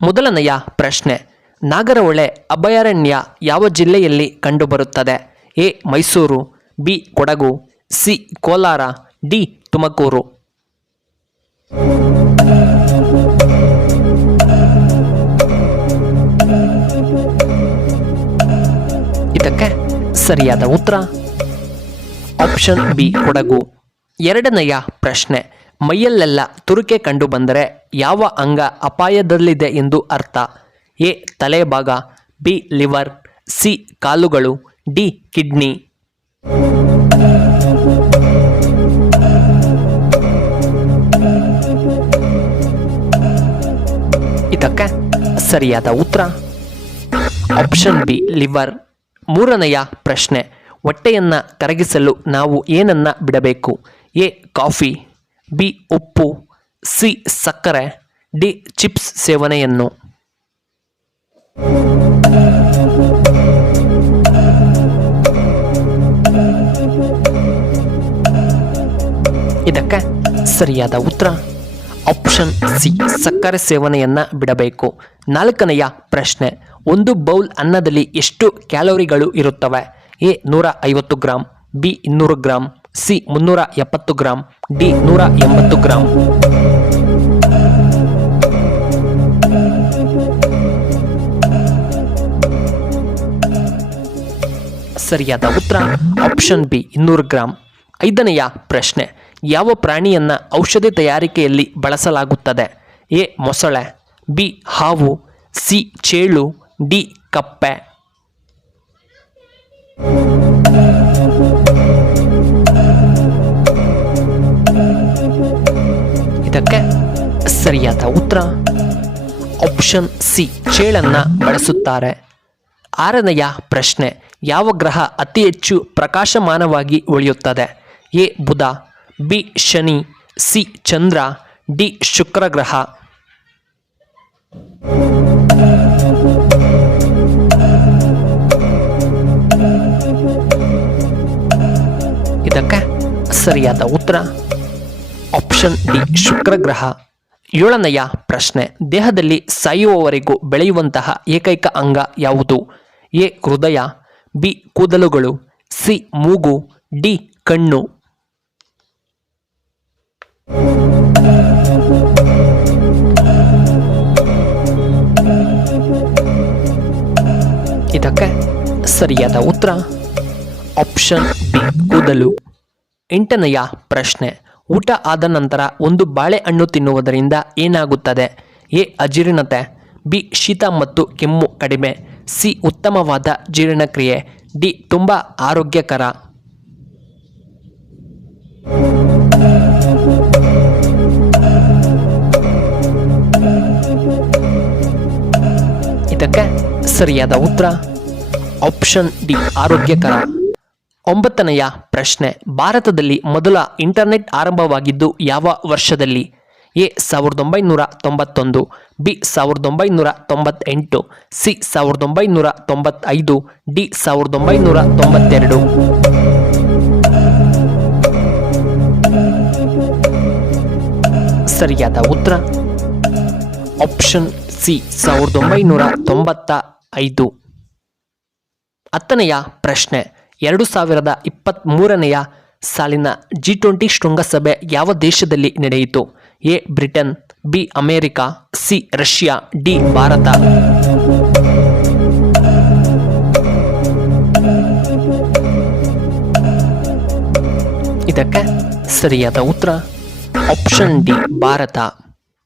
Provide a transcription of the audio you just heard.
ಮೊದಲನೆಯ ಪ್ರಶ್ನೆ, ನಾಗರಹೊಳೆ ಅಭಯಾರಣ್ಯ ಯಾವ ಜಿಲ್ಲೆಯಲ್ಲಿ ಕಂಡುಬರುತ್ತದೆ? A Mysuru, B Kodagu, C Kolar, D Tumakuru. ಇದಕ್ಕೆ ಸರಿಯಾದ ಉತ್ತರ ಆಪ್ಷನ್ ಬಿ ಕೊಡಗು. ಎರಡನೆಯ ಪ್ರಶ್ನೆ, ಮೈಯಲ್ಲೆಲ್ಲ ತುರಿಕೆ ಕಂಡು ಬಂದರೆ ಯಾವ ಅಂಗ ಅಪಾಯದಲ್ಲಿದೆ ಎಂದು ಅರ್ಥ? ಎ ತಲೆಭಾಗ, ಬಿ ಲಿವರ್, ಸಿ ಕಾಲುಗಳು, ಡಿ ಕಿಡ್ನಿ. ಇದಕ್ಕೆ ಸರಿಯಾದ ಉತ್ತರ ಆಪ್ಷನ್ ಬಿ ಲಿವರ್. ಮೂರನೆಯ ಪ್ರಶ್ನೆ, ಹೊಟ್ಟೆಯನ್ನು ಕರಗಿಸಲು ನಾವು ಏನನ್ನ ಬಿಡಬೇಕು? ಎ ಕಾಫಿ, ಬಿ ಉಪ್ಪು, ಸಿ ಸಕ್ಕರೆ, ಡಿ ಚಿಪ್ಸ್ ಸೇವನೆಯನ್ನು. ಇದಕ್ಕೆ ಸರಿಯಾದ ಉತ್ತರ ಆಪ್ಷನ್ ಸಿ ಸಕ್ಕರೆ ಸೇವನೆಯನ್ನ ಬಿಡಬೇಕು. ನಾಲ್ಕನೆಯ ಪ್ರಶ್ನೆ, ಒಂದು ಬೌಲ್ ಅನ್ನದಲ್ಲಿ ಎಷ್ಟು ಕ್ಯಾಲೋರಿಗಳು ಇರುತ್ತವೆ? A 150 gram, B 200 gram, C 370 gram, D 180 gram. ಸರಿಯಾದ ಉತ್ತರ ಆಪ್ಷನ್ ಬಿ 200 ಗ್ರಾಂ. ಐದನೆಯ ಪ್ರಶ್ನೆ, ಯಾವ ಪ್ರಾಣಿಯನ್ನ ಔಷಧಿ ತಯಾರಿಕೆಯಲ್ಲಿ ಬಳಸಲಾಗುತ್ತದೆ? ಎ ಮೊಸಳೆ, ಬಿ ಹಾವು, ಸಿ ಚೇಳು, ಡಿ ಕಪ್ಪೆ. ಇದಕ್ಕೆ ಸರಿಯಾದ ಉತ್ತರ ಆಪ್ಷನ್ ಸಿ ಚೇಳನ್ನ ಬಳಸುತ್ತಾರೆ. ಆರನೆಯ ಪ್ರಶ್ನೆ, ಯಾವ ಗ್ರಹ ಅತಿ ಹೆಚ್ಚು ಪ್ರಕಾಶಮಾನವಾಗಿ ಉಳಿಯುತ್ತದೆ? ಎ ಬುಧ, ಬಿ ಶನಿ, ಸಿ ಚಂದ್ರ, ಡಿ ಶುಕ್ರ ಗ್ರಹ. ಇದಕ್ಕೆ ಸರಿಯಾದ ಉತ್ತರ ಆಪ್ಷನ್ ಡಿ ಶುಕ್ರ ಗ್ರಹ. ಏಳನೆಯ ಪ್ರಶ್ನೆ, ದೇಹದಲ್ಲಿ ಸಾಯುವವರೆಗೂ ಬೆಳೆಯುವಂತಹ ಏಕೈಕ ಅಂಗ ಯಾವುದು? ಎ ಹೃದಯ, ಬಿ ಕೂದಲುಗಳು, ಸಿ ಮೂಗು, ಡಿ ಕಣ್ಣು. ಇದಕ್ಕೆ ಸರಿಯಾದ ಉತ್ತರ ಆಪ್ಷನ್ ಬಿ ಕೂದಲು. ಎಂಟನೆಯ ಪ್ರಶ್ನೆ, ಊಟ ಆದ ನಂತರ ಒಂದು ಬಾಳೆಹಣ್ಣು ತಿನ್ನುವುದರಿಂದ ಏನಾಗುತ್ತದೆ? ಎ ಅಜೀರ್ಣತೆ, ಬಿ ಶೀತ ಮತ್ತು ಕೆಮ್ಮು ಕಡಿಮೆ, ಸಿ ಉತ್ತಮವಾದ ಜೀರ್ಣಕ್ರಿಯೆ, ಡಿ ತುಂಬ ಆರೋಗ್ಯಕರ. ಇದಕ್ಕೆ ಸರಿಯಾದ ಉತ್ತರ ಆಪ್ಷನ್ ಡಿ ಆರೋಗ್ಯಕರ. ಒಂಬತ್ತನೆಯ ಪ್ರಶ್ನೆ, ಭಾರತದಲ್ಲಿ ಮೊದಲ ಇಂಟರ್ನೆಟ್ ಆರಂಭವಾಗಿದ್ದು ಯಾವ ವರ್ಷದಲ್ಲಿ? A 1991, B 1998, C 1995, D 1992. ಸರಿಯಾದ ಉತ್ತರ ಆಪ್ಷನ್ ಸಿ 1995. ಹತ್ತನೆಯ ಪ್ರಶ್ನೆ, 2023ನೇ ಸಾಲಿನ G20 ಶೃಂಗಸಭೆ ಯಾವ ದೇಶದಲ್ಲಿ ನಡೆಯಿತು? A Britain, B America, C Russia, D Bharat. ಇದಕ್ಕೆ ಸರಿಯಾದ ಉತ್ತರ ಆಪ್ಷನ್ ಡಿ ಭಾರತ.